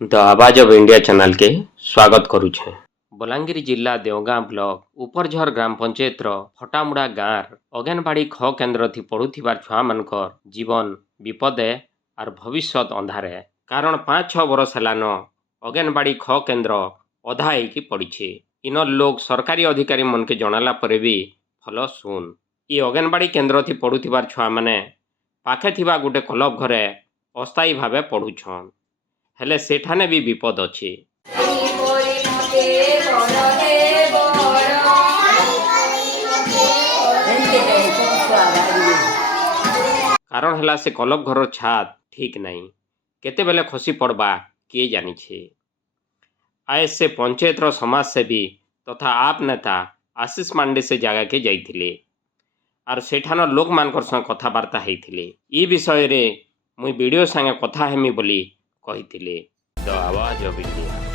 The आवाज of India channel के स्वागत करुछे। बलांगीर जिला देवगां ब्लॉक उपरझर ग्राम पंचायत फटामुड़ा गाँव अंगनवाड़ी ख केन्द्र थी पढ़ुथिबार छुआ मानकर जीवन विपदे आर भविष्य अंधारे कारण 5-6 बरस हेलान अंगनवाड़ी ख केन्द्र अधा होइकी पड़ीछे। इनर लोग सरकारी अधिकारी मन के जनाला पर भी फल सुन ये अंगनवाड़ी केन्द्र थी पढ़ुथिबार छुआ माने पाखे थिबा गुटे क्लब घरे अस्थायी भावे पढ़ुछन हेले सेठाने भी विपद अच्छी। कारण है से क्लब घर छात ठीक नहीं केते बेले खसी पड़बा किए जानी छे। आए से पंचायत समाजसेवी तथा आप नेता आशीष मांडे से जगह के जाइथिले आर सेठान लोक मानकर संग कथबार्ता होइथिले। ई विषय रे मुई वीडियो संगे कथा हेमी बोली कहिथिले। द आवाज ऑफ इंडिया।